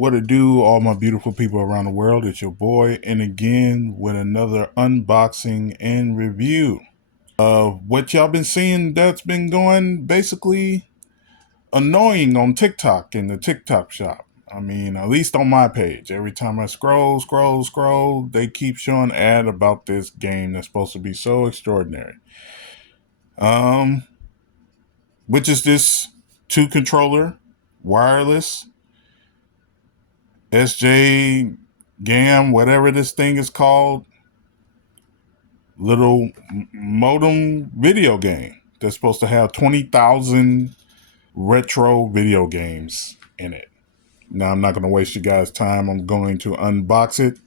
What it do, all my beautiful people around the world? It's your boy, and again with another unboxing and review of what y'all been seeing that's been going basically annoying on TikTok in the TikTok shop. I mean, at least on my page. Every time I scroll, they keep showing ad about this game that's supposed to be so extraordinary. Which is this 2-controller wireless SJ GAM, whatever this thing is called, little modem video game that's supposed to have 20,000 retro video games in it. Now, I'm not going to waste you guys' time. I'm going to unbox it,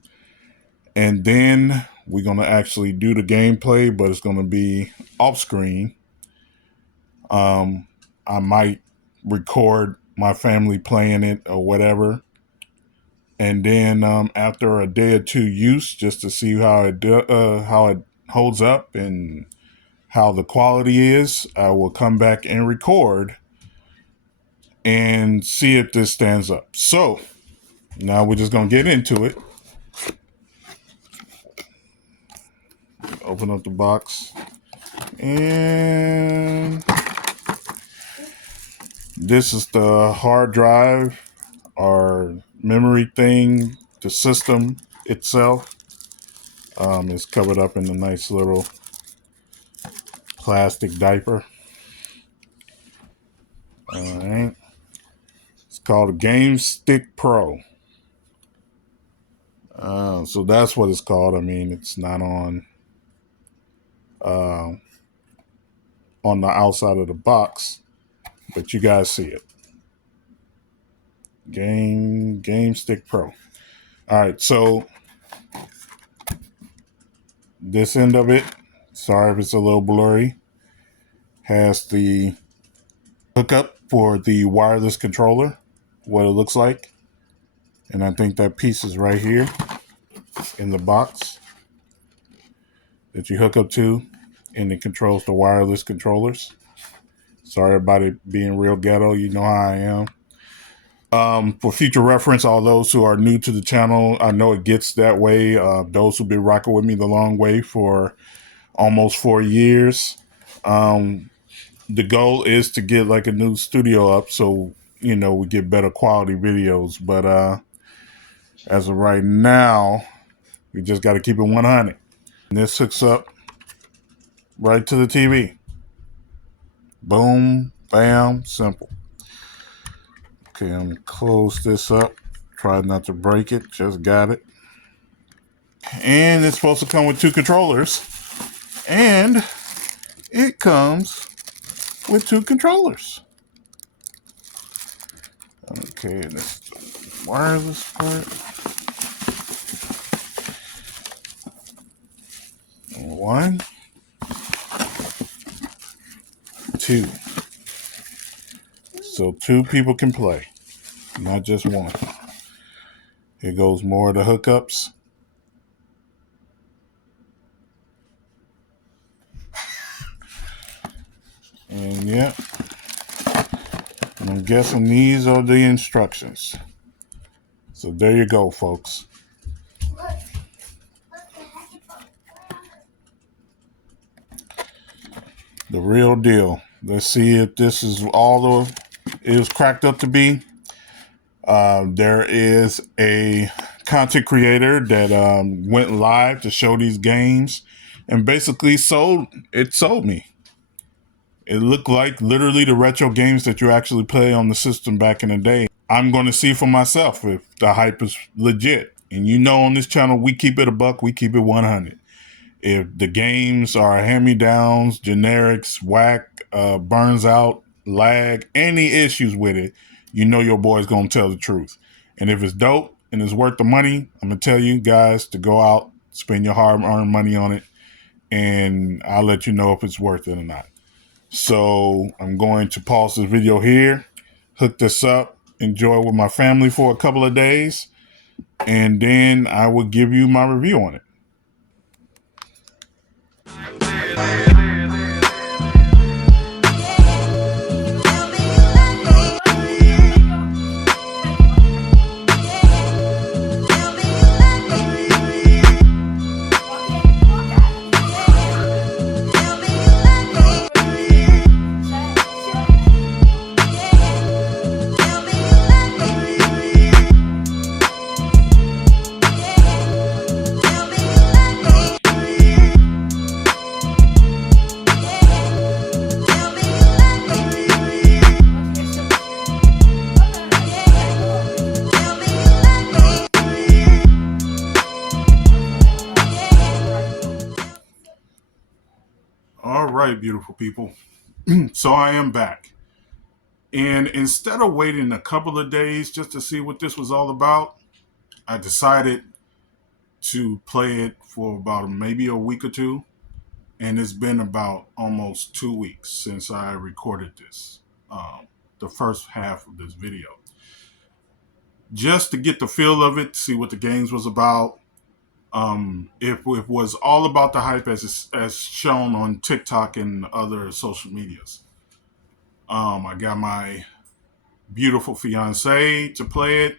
and then we're going to actually do the gameplay, but it's going to be off screen. I might record my family playing it or whatever. And then after a day or two use, just to see how it holds up and how the quality is, I will come back and record and see if this stands up. So now we're just gonna get into it. Open up the box, and this is the hard drive or memory thing. The system itself is covered up in a nice little plastic diaper. All right, it's called a Game Stick Pro. So that's what it's called. I mean, it's not on the outside of the box, but you guys see it. Game Stick Pro. All right, so this end of it, sorry if it's a little blurry, has the hookup for the wireless controller, what it looks like. And I think that piece is right here in the box that you hook up to, and it controls the wireless controllers. Sorry about it being real ghetto. You know how I am. For future reference, all those who are new to the channel, I know it gets that way. Those who've been rocking with me the long way for almost 4 years. The goal is to get like a new studio up so, you know, we get better quality videos. But as of right now, we just got to keep it 100. And this hooks up right to the TV. Boom, bam, simple. Okay, I'm going to close this up. Try not to break it. Just got it. And it's supposed to come with 2 controllers. And it comes with 2 controllers. Okay, and this is the wireless part. 1, 2. So 2 people can play, not just one. Here goes more of the hookups. And yeah, I'm guessing these are the instructions. So there you go, folks. The real deal. Let's see if this is all it was cracked up to be. There is a content creator that went live to show these games and basically sold me. It looked like literally the retro games that you actually play on the system back in the day. I'm going to see for myself if the hype is legit. And you know, on this channel, we keep it a buck, we keep it 100. If the games are hand-me-downs, generics, whack, burns out, lag, any issues with it, you know your boy's going to tell the truth. And if it's dope and it's worth the money, I'm going to tell you guys to go out, spend your hard-earned money on it, and I'll let you know if it's worth it or not. So I'm going to pause this video here, hook this up, enjoy it with my family for a couple of days, and then I will give you my review on it. right, beautiful people. So I am back. And instead of waiting a couple of days just to see what this was all about, I decided to play it for about maybe a week or two. And it's been about almost 2 weeks since I recorded this, the first half of this video. Just to get the feel of it, see what the games was about. It was all about the hype as shown on TikTok and other social medias. I got my beautiful fiance to play it.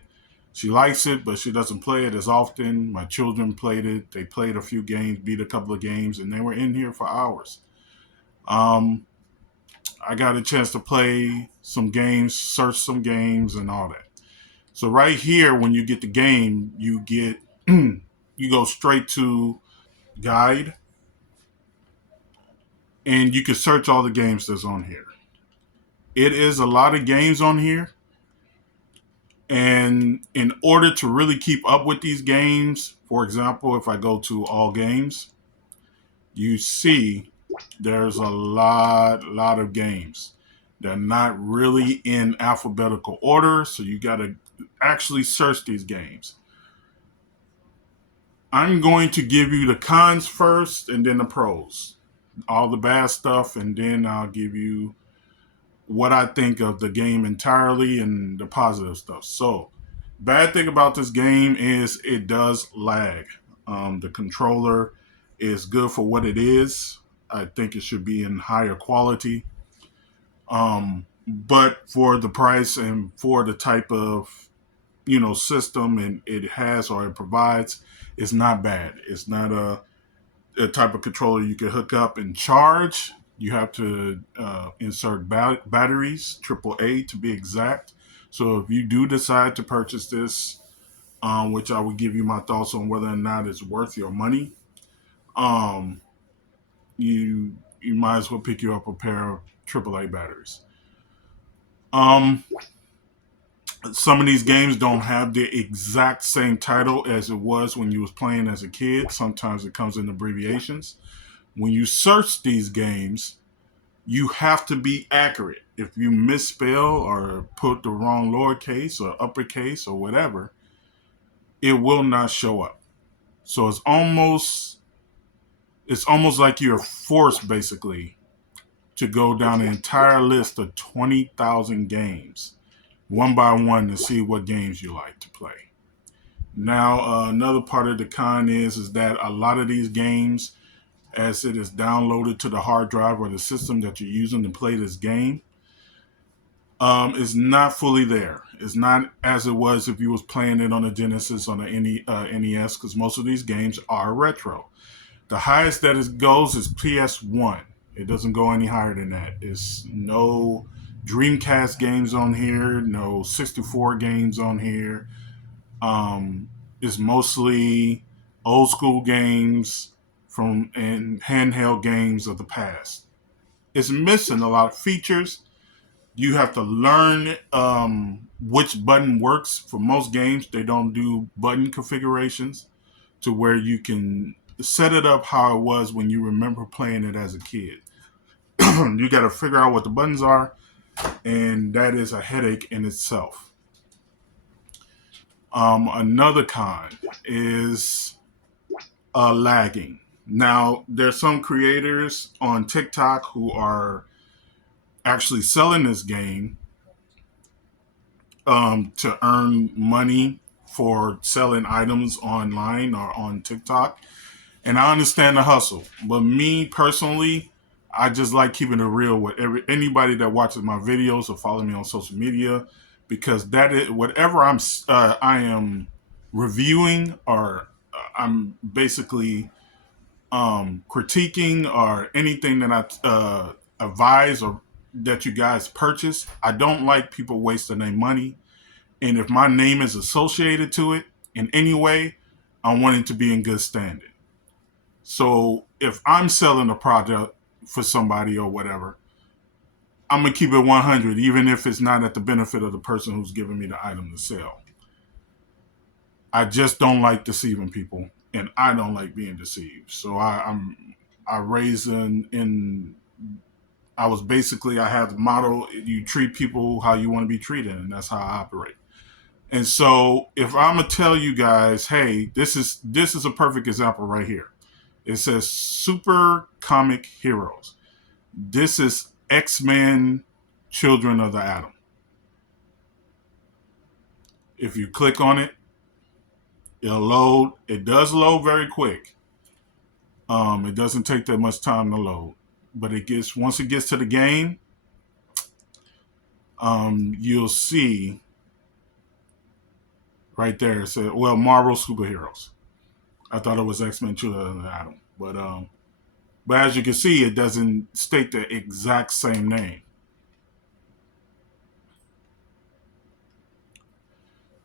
She likes it, but she doesn't play it as often. My children played it. They played a few games, beat a couple of games, and they were in here for hours. Um, I got a chance to play some games, search some games, and all that. So right here, when you get the game, you get you go straight to guide, and you can search all the games that's on here. It is a lot of games on here. And in order to really keep up with these games, for example, if I go to all games, you see there's a lot of games. They're not really in alphabetical order, so you got to actually search these games. I'm going to give you the cons first and then the pros. All the bad stuff, and then I'll give you what I think of the game entirely and the positive stuff. So, bad thing about this game is it does lag. The controller is good for what it is. I think it should be in higher quality. But for the price and for the type of system and it has or it provides, it's not bad. It's not a type of controller you can hook up and charge. You have to insert batteries, AAA to be exact. So if you do decide to purchase this, which I will give you my thoughts on whether or not it's worth your money, um, you might as well pick you up a pair of AAA batteries. Um, some of these games don't have the exact same title as it was when you was playing as a kid. Sometimes it comes in abbreviations. When you search these games, you have to be accurate. If you misspell or put the wrong lowercase or uppercase or whatever, it will not show up. So it's almost like you're forced basically to go down an entire list of 20,000 games one by one to see what games you like to play. Now, another part of the con is that a lot of these games, as it is downloaded to the hard drive or the system that you're using to play this game, is not fully there. It's not as it was if you was playing it on a Genesis, on a NES, because most of these games are retro. The highest that it goes is PS1. It doesn't go any higher than that. It's no Dreamcast games on here, no 64 games on here. It's mostly old school games and handheld games of the past. It's missing a lot of features. You have to learn which button works. For most games, they don't do button configurations to where you can set it up how it was when you remember playing it as a kid. You got to figure out what the buttons are, and that is a headache in itself. Another con is lagging. Now, there's some creators on TikTok who are actually selling this game to earn money for selling items online or on TikTok. And I understand the hustle. But me personally, I just like keeping it real with anybody that watches my videos or follow me on social media, because that is whatever I am reviewing or I'm basically critiquing or anything that I advise or that you guys purchase. I don't like people wasting their money. And if my name is associated to it in any way, I want it to be in good standing. So if I'm selling a product for somebody or whatever, I'm going to keep it 100, even if it's not at the benefit of the person who's giving me the item to sell. I just don't like deceiving people, and I don't like being deceived. So I raise in I had the motto: you treat people how you want to be treated, and that's how I operate. And so, if I'm gonna tell you guys, hey, this is a perfect example right here. It says Super Comic Heroes. This is X-Men: Children of the Atom. If you click on it, it'll load. It does load very quick. It doesn't take that much time to load, but it gets once it gets to the game, you'll see right there. It said, "Well, Marvel superheroes." I thought it was X-Men: Children of the Atom, but as you can see, it doesn't state the exact same name.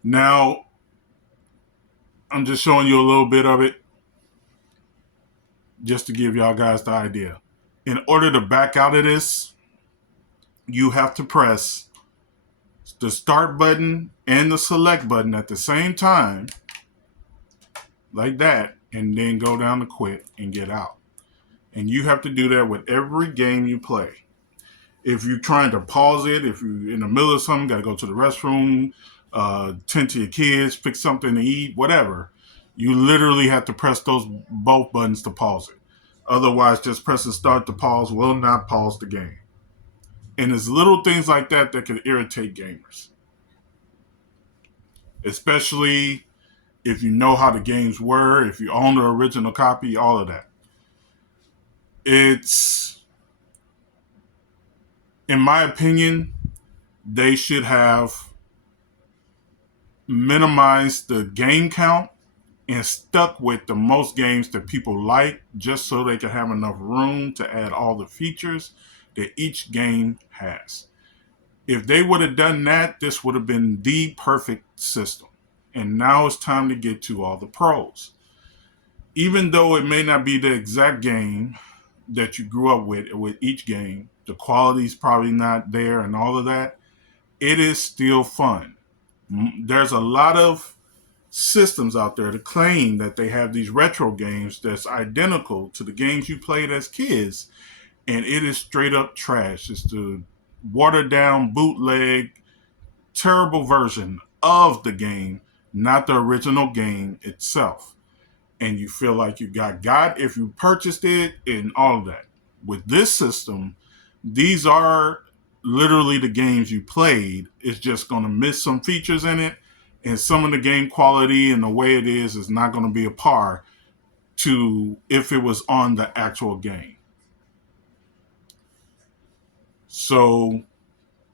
Now, I'm just showing you a little bit of it just to give y'all guys the idea. In order to back out of this, you have to press the start button and the select button at the same time, like that, and then go down to quit and get out. And you have to do that with every game you play. If you're trying to pause it, if you're in the middle of something, got to go to the restroom, tend to your kids, pick something to eat, whatever, you literally have to press those both buttons to pause it. Otherwise, just pressing start to pause will not pause the game. And it's little things like that that can irritate gamers, especially if you know how the games were, if you own the original copy, all of that. It's, in my opinion, they should have minimized the game count and stuck with the most games that people like, just so they can have enough room to add all the features that each game has. If they would have done that, this would have been the perfect system. And now it's time to get to all the pros. Even though it may not be the exact game that you grew up with each game, the quality's probably not there and all of that, it is still fun. There's a lot of systems out there to claim that they have these retro games that's identical to the games you played as kids, and it is straight up trash. It's the watered down bootleg terrible version of the game, not the original game itself. And you feel like you got if you purchased it and all of that. With this system, these are literally the games you played. It's just going to miss some features in it, and some of the game quality and the way it is not going to be a par to if it was on the actual game. So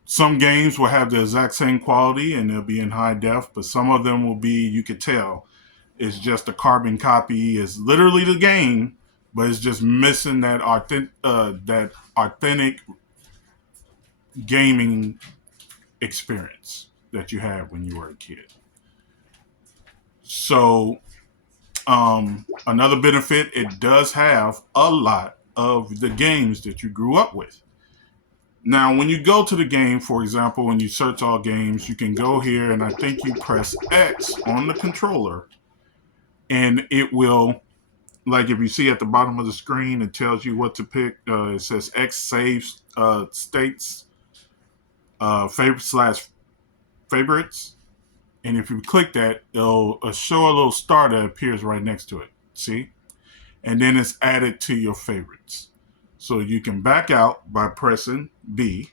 some games will have the exact same quality and they'll be in high def, but some of them will be, you could tell, it's just a carbon copy. It's literally the game, but it's just missing that authentic gaming experience that you had when you were a kid. So another benefit, it does have a lot of the games that you grew up with. Now, when you go to the game, for example, when you search all games, you can go here and I think you press X on the controller and it will, like if you see at the bottom of the screen, it tells you what to pick. It says X saves states favorites. And if you click that, it'll show a little star that appears right next to it. See? And then it's added to your favorites. So you can back out by pressing B,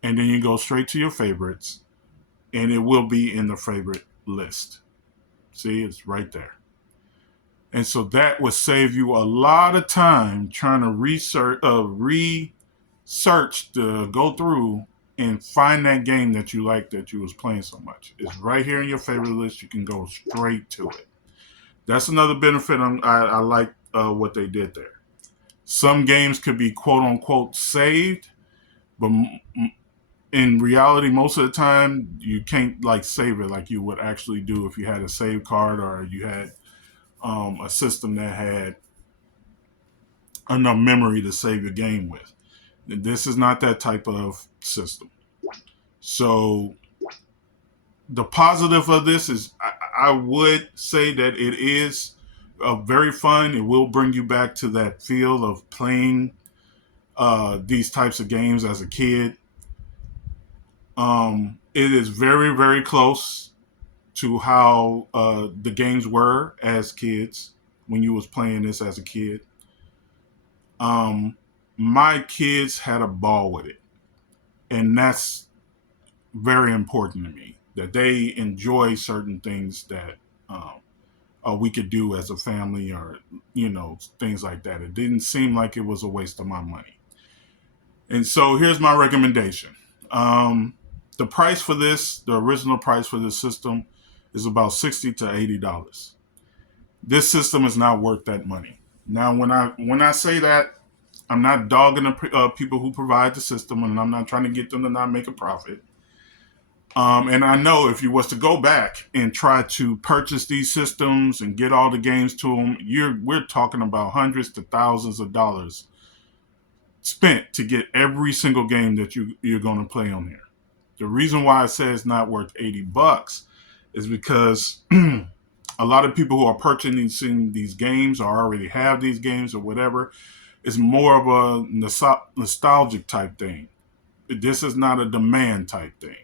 and then you go straight to your favorites, and it will be in the favorite list. See, it's right there. And so that would save you a lot of time trying to research, to go through and find that game that you like that you was playing so much. It's right here in your favorite list. You can go straight to it. That's another benefit. I like what they did there. Some games could be quote unquote saved, but in reality, most of the time you can't like save it like you would actually do if you had a save card or you had a system that had enough memory to save your game with. This is not that type of system. So the positive of this is I would say that it is very fun. It will bring you back to that feel of playing these types of games as a kid. It is very, very close to how the games were as kids when you was playing this as a kid. Um, my kids had a ball with it, and that's very important to me. That they enjoy certain things that um, we could do as a family, or things like that. It didn't seem like it was a waste of my money. And so here's my recommendation. Um, the price for this, the original price for this system, is about $60 to $80. This system is not worth that money. Now, when I say that, I'm not dogging the people who provide the system, and I'm not trying to get them to not make a profit. And I know if you was to go back and try to purchase these systems and get all the games to them, we're talking about hundreds to thousands of dollars spent to get every single game that you're going to play on here. The reason why I say it's not worth $80 is because a lot of people who are purchasing these games or already have these games or whatever, it's more of a nostalgic type thing. This is not a demand type thing.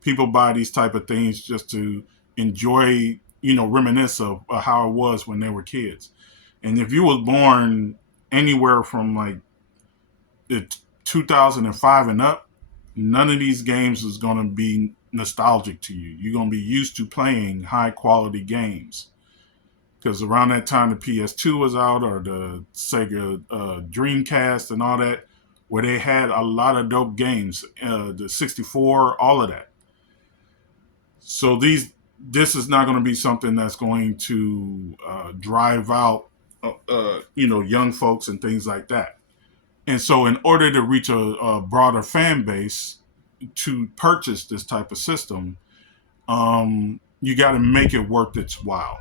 People buy these type of things just to enjoy, reminisce of how it was when they were kids. And if you was born anywhere from like the 2005 and up, none of these games is going to be nostalgic to you. You're going to be used to playing high quality games. Because around that time, the PS2 was out, or the Sega Dreamcast and all that, where they had a lot of dope games, the 64, all of that. So this is not going to be something that's going to drive out, young folks and things like that. And so, in order to reach a broader fan base to purchase this type of system, you got to make it worth its while.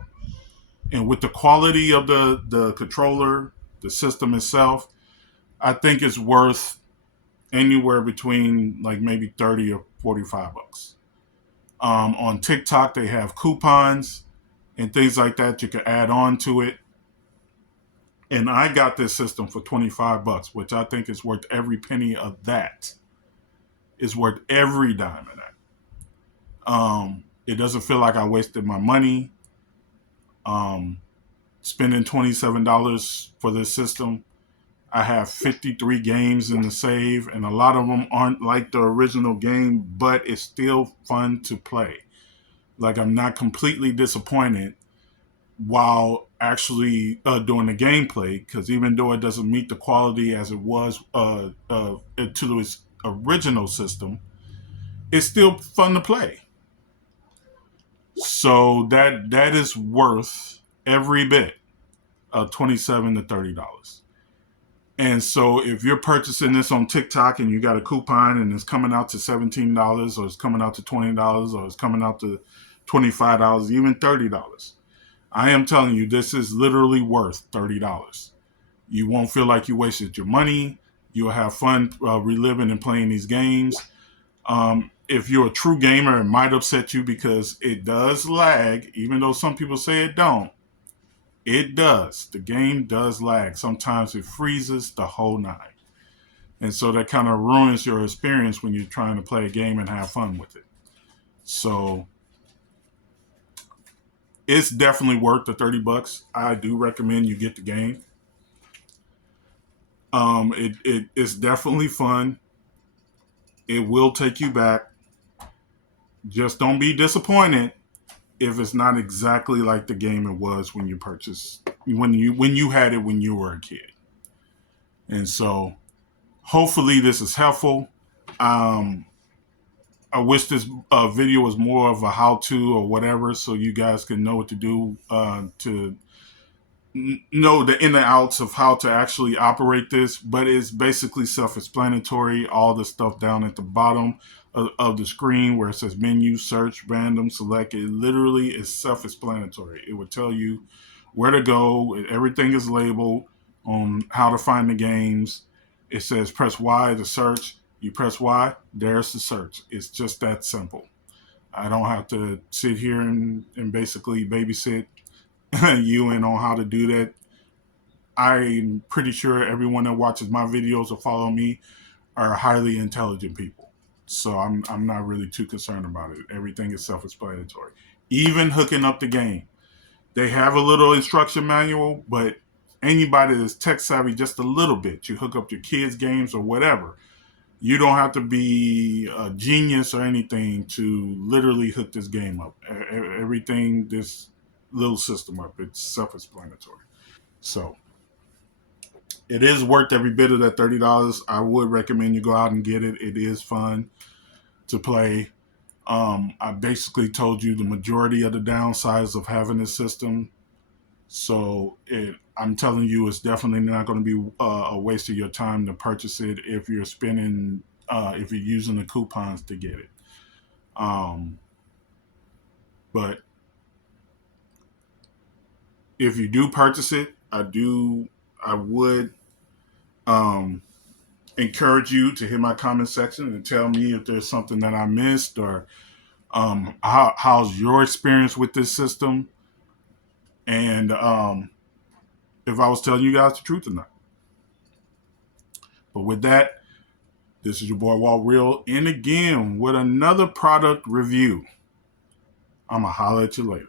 And with the quality of the controller, the system itself, I think it's worth anywhere between like maybe 30 or $45. On TikTok, they have coupons and things like that you can add on to it. And I got this system for $25, which I think is worth every penny of that. It's worth every dime of that. It doesn't feel like I wasted my money. Spending $27 for this system. I have 53 games in the save, and a lot of them aren't like the original game, but it's still fun to play. Like, I'm not completely disappointed while actually doing the gameplay, because even though it doesn't meet the quality as it was to its original system, it's still fun to play. So that is worth every bit of $27 to $30. And so if you're purchasing this on TikTok and you got a coupon and it's coming out to $17, or it's coming out to $20, or it's coming out to $25, even $30, I am telling you, this is literally worth $30. You won't feel like you wasted your money. You'll have fun reliving and playing these games. If you're a true gamer, it might upset you because it does lag, even though some people say it don't. It does. The game does lag. Sometimes it freezes the whole nine. And so that kind of ruins your experience when you're trying to play a game and have fun with it. So it's definitely worth the $30. I do recommend you get the game. It's definitely fun. It will take you back. Just don't be disappointed if it's not exactly like the game it was when you purchased, when you had it when you were a kid. And so hopefully this is helpful. Um, I wish this video was more of a how-to or whatever, so you guys can know what to do to know the in and outs of how to actually operate this. But it's basically self-explanatory. All the stuff down at the bottom of the screen where it says menu, search, random, select, it literally is self-explanatory. It will tell you where to go. Everything is labeled on how to find the games. It says press Y to search. You press Y, there's the search. It's just that simple. I don't have to sit here and basically babysit you in on how to do that. I'm pretty sure everyone that watches my videos or follow me are highly intelligent people. So I'm not really too concerned about it. Everything is self-explanatory. Even hooking up the game. They have a little instruction manual, but anybody that's tech savvy just a little bit, you hook up your kids' games or whatever. You don't have to be a genius or anything to literally hook this game up. Everything, this little system up, it's self-explanatory. So it is worth every bit of that $30. I would recommend you go out and get it. It is fun to play. I basically told you the majority of the downsides of having this system. So I'm telling you, it's definitely not going to be a waste of your time to purchase it if you're spending, if you're using the coupons to get it. Um, but if you do purchase it, I would um, encourage you to hit my comment section and tell me if there's something that I missed or how's your experience with this system, and if I was telling you guys the truth or not. But with that, this is your boy Walt Real, and again with another product review. I'ma holler at you later.